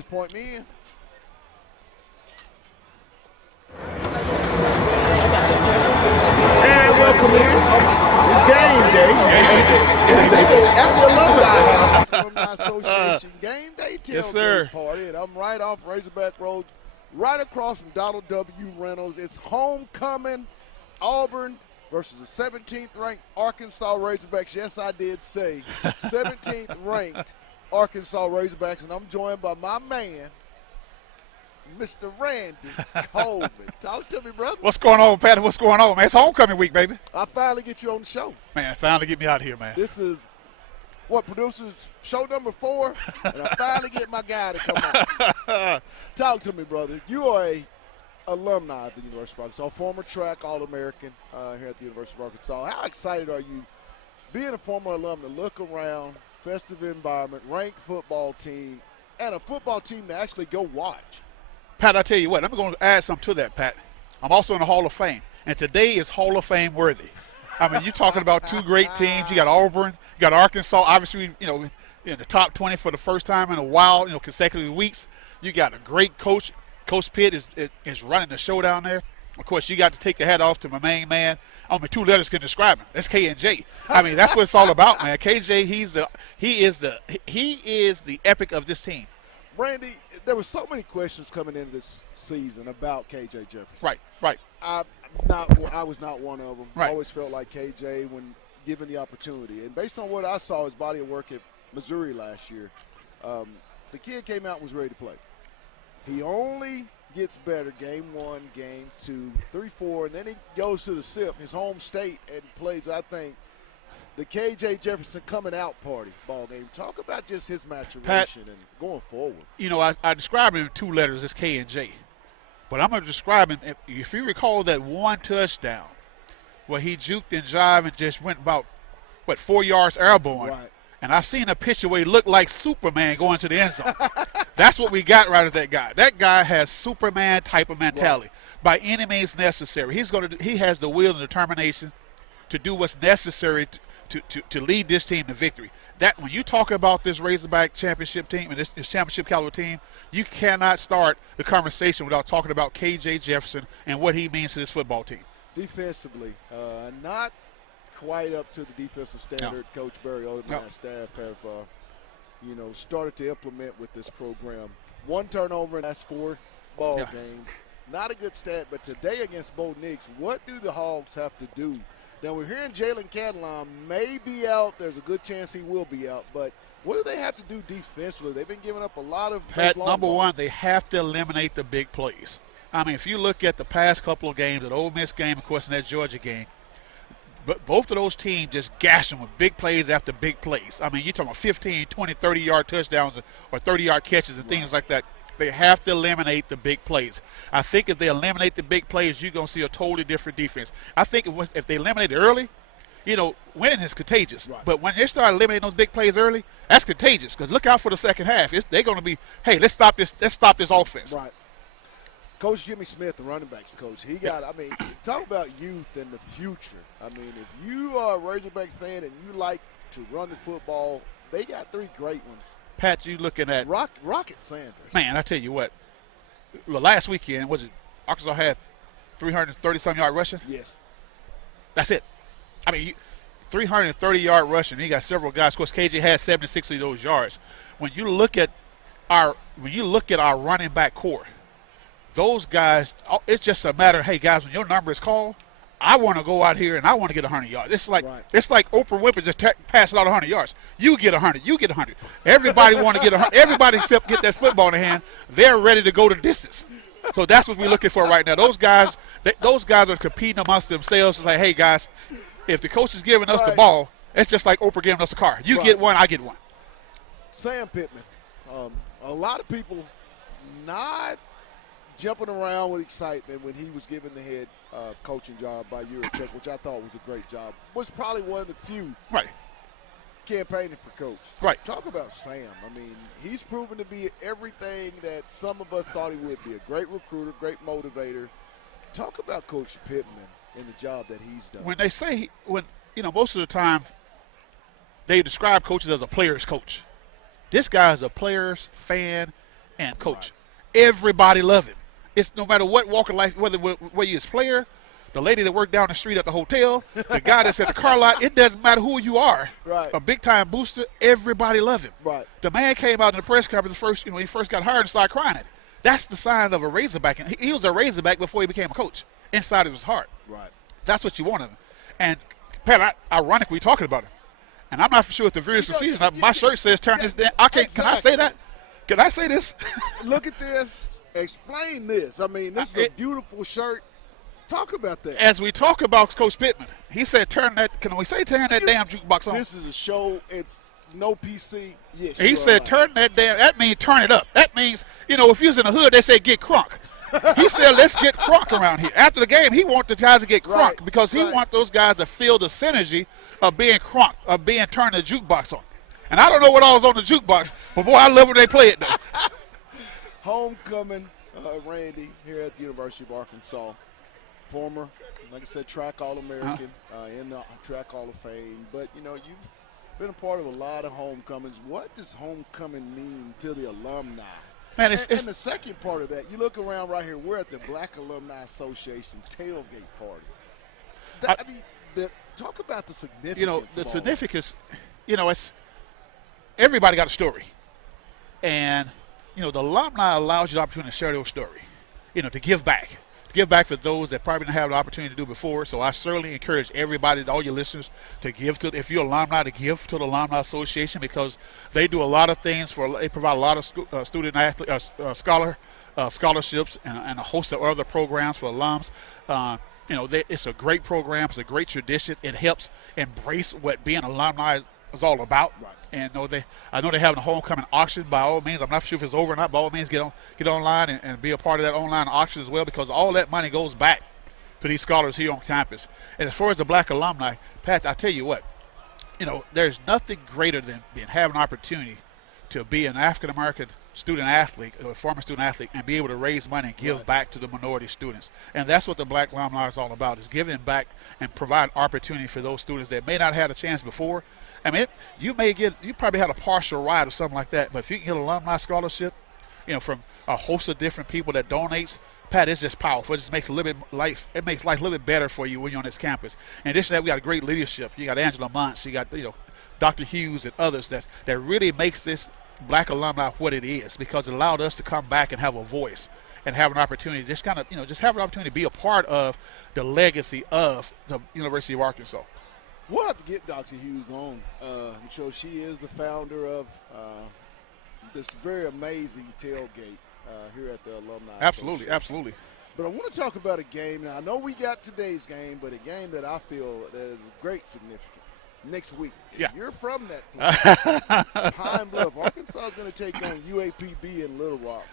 Just point me in. And welcome in. It's game day. At the Alumni Association Game Day Tailgate Party. And I'm right off Razorback Road, right across from Donald W. Reynolds. It's homecoming. Auburn versus the 17th ranked Arkansas Razorbacks. Yes, I did say 17th ranked Arkansas Razorbacks. And I'm joined by my man, Mr. Randy Coleman. Talk to me, brother. What's going on, Patty? What's going on, man? It's homecoming week, baby. I finally get you on the show. Man, finally get me out here, man. This is what produces show number 4, and I finally get my guy to come on. Talk to me, brother. You are a alumni of the University of Arkansas, former track All-American here at the University of Arkansas. How excited are you being a former alum to look around, festive environment, ranked football team, and a football team to actually go watch? Pat, I tell you what, I'm going to add something to that, Pat. I'm also in the Hall of Fame, and today is Hall of Fame worthy. I mean, you're talking about two great teams. You got Auburn, you got Arkansas. Obviously, in the top 20 for the first time in a while, consecutive weeks. You got a great coach. Coach Pitt is running the show down there. Of course, you got to take the hat off to my main man. I mean, 2 letters can describe him. That's K and J. I mean, that's what it's all about, man. KJ, he is the epic of this team. Randy, there were so many questions coming into this season about KJ Jefferson. Right. I was not one of them. Right. I always felt like KJ when given the opportunity. And based on what I saw, his body of work at Missouri last year, the kid came out and was ready to play. He only gets better game 1, game 2, 3, 4, and then he goes to the SIP, his home state, and plays, I think, the KJ Jefferson coming out party ball game. Talk about just his maturation, Pat, and going forward. I describe him in 2 letters as K and J. But I'm going to describe him, if you recall that one touchdown where he juked and jived and just went about, 4 yards airborne. Right. And I've seen a picture where he looked like Superman going to the end zone. That's what we got right at that guy. That guy has Superman type of mentality. Right. By any means necessary. He has the will and determination to do what's necessary to lead this team to victory. That when you talk about this Razorback championship team and this championship caliber team, you cannot start the conversation without talking about KJ Jefferson and what he means to this football team. Defensively, not quite up to the defensive standard. No. Coach Barry Odom and staff have, started to implement with this program. 1 turnover in the last 4 ball games. Not a good stat, but today against Bo Nix, what do the Hogs have to do? Now, we're hearing Jalen Catalon may be out. There's a good chance he will be out. But what do they have to do defensively? They've been giving up a lot of Pat, number one, they have to eliminate the big plays. I mean, if you look at the past couple of games, that Ole Miss game, of course, and that Georgia game, but both of those teams just gashed them with big plays after big plays. I mean, you're talking about 15, 20, 30-yard touchdowns or 30-yard catches and things like that. They have to eliminate the big plays. I think if they eliminate the big plays, you're going to see a totally different defense. I think if they eliminate it early, winning is contagious. Right. But when they start eliminating those big plays early, that's contagious because look out for the second half. They're going to be, hey, let's stop this offense. Right. Coach Jimmy Smith, the running backs coach, talk about youth and the future. I mean, if you are a Razorback fan and you like to run the football, they got 3 great ones. Pat, you looking at Rocket Sanders. Man, I tell you what. Last weekend, Arkansas had 330-some yard rushing? Yes. That's it. I mean, 330-yard rushing. He got several guys. Of course, KJ had 76 of those yards. When you look at our running back core, those guys, it's just a matter of, hey, guys, when your number is called, I want to go out here and I want to get 100 yards. It's like Oprah Winfrey just passing out 100 yards. You get 100. You get 100. Everybody want to get 100. Everybody except get that football in the hand. They're ready to go the distance. So that's what we're looking for right now. Those guys are competing amongst themselves. It's like, hey, guys, if the coach is giving us the ball, it's just like Oprah giving us a car. You get one, I get one. Sam Pittman, a lot of people not jumping around with excitement when he was given the head coaching job by Yurachek, which I thought was a great job. Was probably one of the few campaigning for coach. Right. Talk about Sam. I mean, he's proven to be everything that some of us thought he would be. A great recruiter, great motivator. Talk about Coach Pittman and the job that he's done. When they say, most of the time they describe coaches as a player's coach. This guy is a player's fan and coach. Right. Everybody love him. It's no matter what walk of life, whether you're his player, the lady that worked down the street at the hotel, the guy that's at the car lot, it doesn't matter who you are. Right. A big-time booster, everybody love him. Right. The man came out in the press conference when he first got hired and started crying at it. That's the sign of a Razorback. And he was a Razorback before he became a coach, inside of his heart. Right. That's what you want of him. And, Pat, ironically, we're talking about him. And I'm not for sure if the viewers can see it. My shirt says turn this down. Can I say that? Can I say this? Look at this. Explain this. I mean, this is a beautiful shirt. Talk about that. As we talk about Coach Pittman, he said turn that damn jukebox on? This is a show. It's no PC. Yes. He said turn that damn, that means turn it up. That means, if you was in the hood, they say get crunk. He said let's get crunk around here. After the game, he wants the guys to get crunk because he wants those guys to feel the synergy of being crunk, of being turning the jukebox on. And I don't know what all was on the jukebox, but boy, I love when they play it though. Homecoming, Randy, here at the University of Arkansas. Former, like I said, track All-American in the Track Hall of Fame. But, you've been a part of a lot of homecomings. What does homecoming mean to the alumni? Man, and the second part of that, you look around right here, we're at the Black Alumni Association tailgate party. Talk about the significance. The significance, it's everybody got a story. And, the alumni allows you the opportunity to share their story, to give back. Give back to those that probably didn't have the opportunity to do before. So I certainly encourage everybody, all your listeners, to give to, if you're alumni, to give to the Alumni Association because they do a lot of things they provide a lot of student athlete, scholarships and a host of other programs for alums. It's a great program. It's a great tradition. It helps embrace what being alumni is all about. Right. And I know they're having a homecoming auction. By all means, I'm not sure if it's over or not. By all means, get online and be a part of that online auction as well because all that money goes back to these scholars here on campus. And as far as the Black alumni, Pat, I tell you what, there's nothing greater than having an opportunity to be an African-American student athlete or former student athlete and be able to raise money and give back to the minority students. And that's what the Black alumni is all about, is giving back and provide opportunity for those students that may not have had a chance before. I mean, you probably had a partial ride or something like that, but if you can get an alumni scholarship, from a host of different people that donates, Pat, it's just powerful. It just makes life a little bit better for you when you're on this campus. In addition to that, we got a great leadership. You got Angela Muntz, you got Dr. Hughes and others that really makes this Black alumni what it is because it allowed us to come back and have a voice and have an opportunity, just have an opportunity to be a part of the legacy of the University of Arkansas. We'll have to get Dr. Hughes on. So she is the founder of this very amazing tailgate here at the Alumni Absolutely. But I want to talk about a game. Now, I know we got today's game, but a game that I feel is of great significance. Next week. Yeah. You're from that place. Pine Bluff. Arkansas is going to take on UAPB in Little Rock.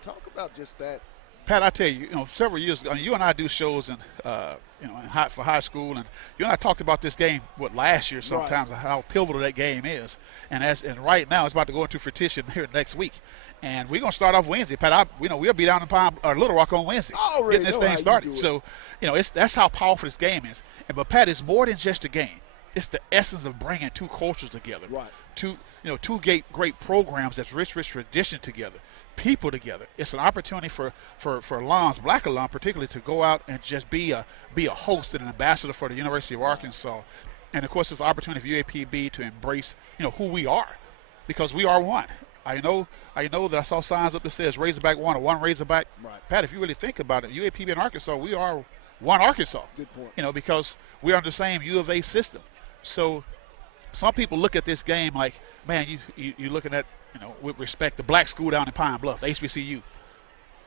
Talk about just that. Pat, I tell you, several years ago, you and I do shows for high school, and you and I talked about this game last year sometimes, how pivotal that game is, and right now it's about to go into fruition here next week, and we're gonna start off Wednesday. Pat, we'll be down in Little Rock on Wednesday, getting this thing started. So, that's how powerful this game is. But Pat, it's more than just a game. It's the essence of bringing two cultures together, two great programs that's rich tradition together. People together. It's an opportunity for alums, Black alums particularly, to go out and just be a host and an ambassador for the University of Arkansas. And of course, it's an opportunity for UAPB to embrace who we are, because we are one. I know that I saw signs up that says Razorback one or one Razorback. Right. Pat, if you really think about it, UAPB and Arkansas, we are one Arkansas. Good point. Because we're under the same U of A system. So some people look at this game like, man, you're looking at, with respect, the black school down in Pine Bluff, the HBCU,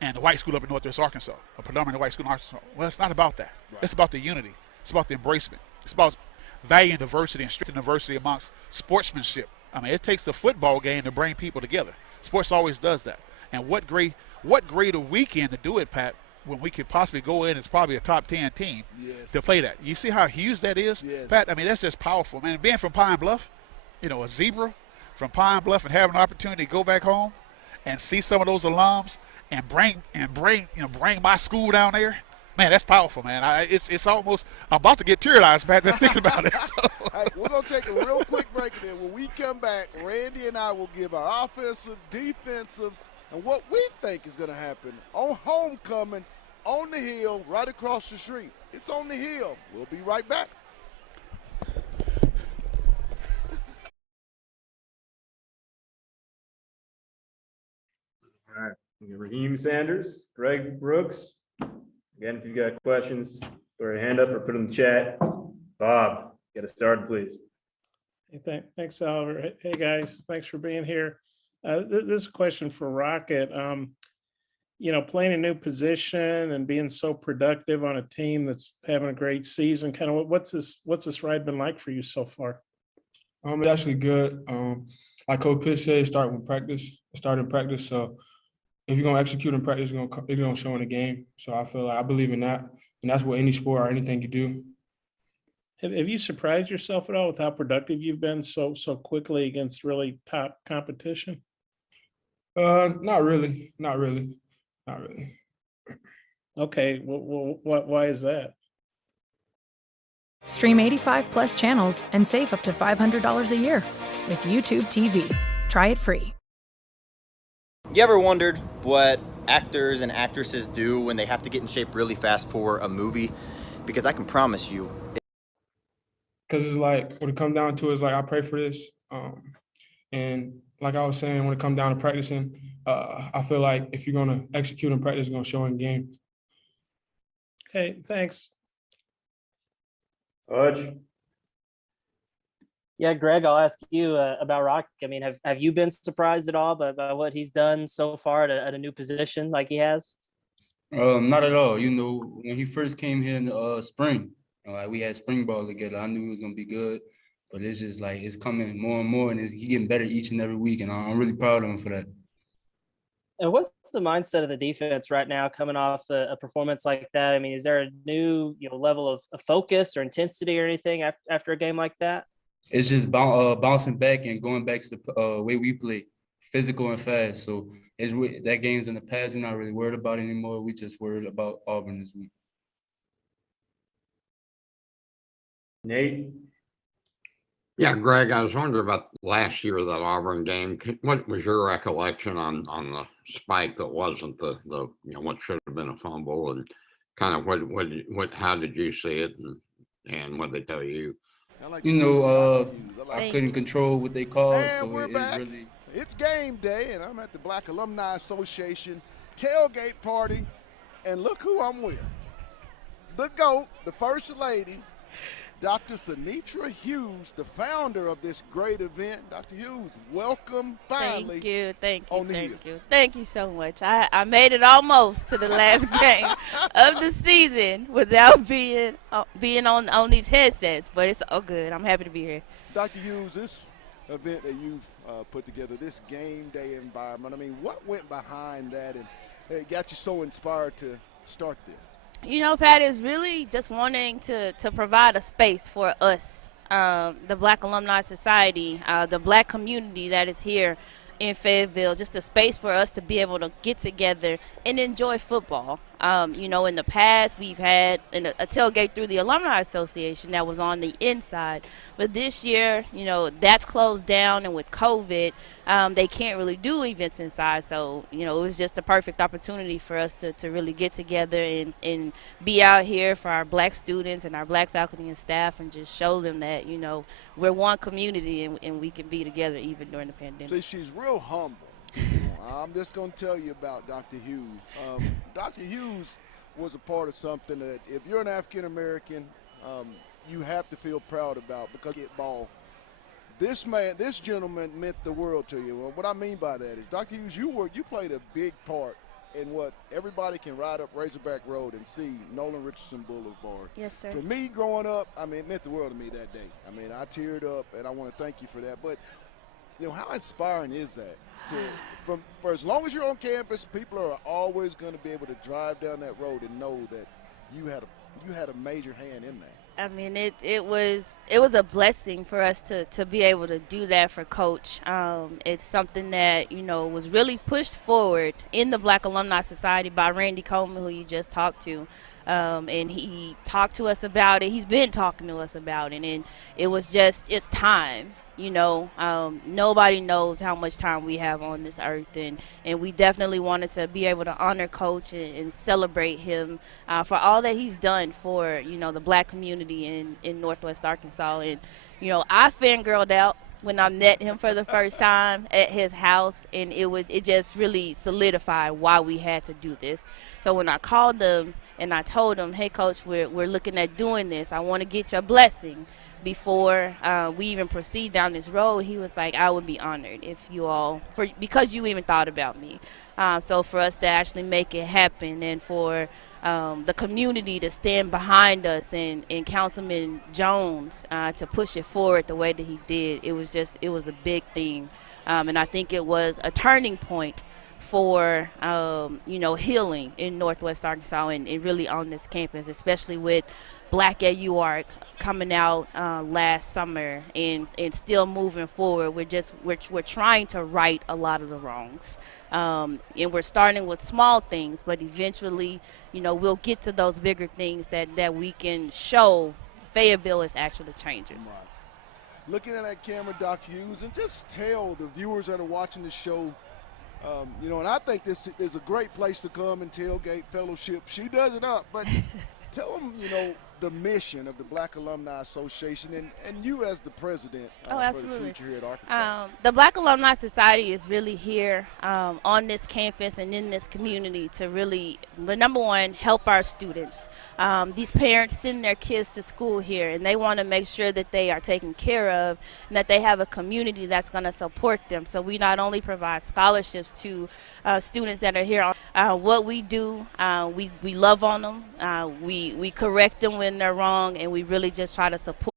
and the white school up in Northwest Arkansas, a predominantly white school in Arkansas. Well, it's not about that. Right. It's about the unity. It's about the embracement. It's about valuing diversity and strengthening diversity amongst sportsmanship. I mean, it takes a football game to bring people together. Sports always does that. And what greater weekend to do it, Pat, when we could possibly go in as probably a top 10 team to play that. You see how huge that is? Yes. Pat, I mean, that's just powerful, man. Being from Pine Bluff, a zebra from Pine Bluff, and having an opportunity to go back home and see some of those alums and bring my school down there, man, that's powerful, man. It's almost, I'm about to get tear-eyed, Pat, just thinking about it. So. Hey, we're going to take a real quick break, and then when we come back, Randy and I will give our offensive, defensive, and what we think is going to happen on homecoming on the hill right across the street. It's on the hill. We'll be right back. All right. Raheem Sanders, Greg Brooks. Again, if you've got questions, throw your hand up or put it in the chat. Bob, get us started, please. Hey, thanks, Oliver. Hey, guys, thanks for being here. This is a question for Rocket. Playing a new position and being so productive on a team that's having a great season, kind of what's this ride been like for you so far? It's actually good. Like Coach Pitts said, start in practice. So if you're gonna execute in practice, it's gonna show in the game. So I feel like I believe in that, and that's what any sport or anything you do. Have you surprised yourself at all with how productive you've been so quickly against really top competition? Not really. Okay, well, why is that? Stream 85 plus channels and save up to $500 a year with YouTube TV. Try it free. You ever wondered what actors and actresses do when they have to get in shape really fast for a movie? Because I can promise you. Because it's like, when it comes down to it, it's like, I pray for this. And like I was saying, when it comes down to practicing, I feel like if you're going to execute in practice, it's going to show in games. Okay, thanks. Hodge. Yeah, Greg, I'll ask you about Rock. I mean, have you been surprised at all by what he's done so far at a new position like he has? Not at all. When he first came here in the spring, like we had spring ball together, I knew it was gonna be good. But it's just like it's coming more and more, and he's getting better each and every week, and I'm really proud of him for that. And what's the mindset of the defense right now coming off a performance like that? I mean, is there a new level of focus or intensity or anything after a game like that? It's just bouncing back and going back to the way we play, physical and fast. So that game's in the past. We're not really worried about it anymore. We just worried about Auburn this week. Nate. Yeah, Greg, I was wondering about last year, that Auburn game. What was your recollection on the spike that wasn't the what should have been a fumble, and kind of how did you see it, and what they tell you? I couldn't control what they called. And so we're back. It's game day, and I'm at the Black Alumni Association tailgate party, and look who I'm with. The GOAT, the First Lady, Dr. Sinitra Hughes, the founder of this great event. Dr. Hughes, welcome finally. Thank you. Thank you so much. I made it almost to the last game of the season without being on these headsets, but it's all good. I'm happy to be here. Dr. Hughes, this event that you've put together, this game day environment, I mean, what went behind that and it got you so inspired to start this? Pat, is really just wanting to provide a space for us, the Black Alumni Society, the Black community that is here in Fayetteville, just a space for us to be able to get together and enjoy football. In the past, we've had a tailgate through the Alumni Association that was on the inside. But this year, that's closed down, and with COVID, they can't really do events inside. So, it was just a perfect opportunity for us to really get together and be out here for our Black students and our Black faculty and staff and just show them that, we're one community and we can be together even during the pandemic. See, she's real humble. I'm just going to tell you about Dr. Hughes. Dr. Hughes was a part of something that if you're an African-American, you have to feel proud about, because this gentleman meant the world to you. And what I mean by that is, Dr. Hughes, you played a big part in what everybody can ride up Razorback Road and see Nolan Richardson Boulevard. Yes, sir. For me growing up, it meant the world to me that day. I teared up, and I want to thank you for that. But, how inspiring is that? For as long as you're on campus, people are always going to be able to drive down that road and know that you had a major hand in that. It was a blessing for us to be able to do that for Coach. It's something that, was really pushed forward in the Black Alumni Society by Randy Coleman, who you just talked to. And he talked to us about it. He's been talking to us about it. And it was just, it's time. Nobody knows how much time we have on this earth, and we definitely wanted to be able to honor Coach and celebrate him for all that he's done for, the black community in Northwest Arkansas. And, I fangirled out when I met him for the first time at his house, and it just really solidified why we had to do this. So when I called him and I told him, hey, Coach, we're looking at doing this. I want to get your blessing before we even proceed down this road. He was like, I would be honored if because you even thought about me. So for us to actually make it happen, and for the community to stand behind us, and Councilman Jones to push it forward the way that he did, it was a big thing. And I think it was a turning point for healing in Northwest Arkansas and really on this campus, especially with Black at UARK coming out last summer and still moving forward. We're trying to right a lot of the wrongs, and we're starting with small things, but eventually, we'll get to those bigger things that we can show Fayetteville is actually changing. Right. Looking at that camera, Doc Hughes, and just tell the viewers that are watching the show, and I think this is a great place to come and tailgate fellowship. She does it up, but tell them, the mission of the Black Alumni Association and you as the president for the future here at Arkansas. The Black Alumni Society is really here on this campus and in this community to really, number one, help our students. These parents send their kids to school here, and they want to make sure that they are taken care of and that they have a community that's going to support them. So we not only provide scholarships to students that are here. What we do, we love on them. We correct them when they're wrong, and we really just try to support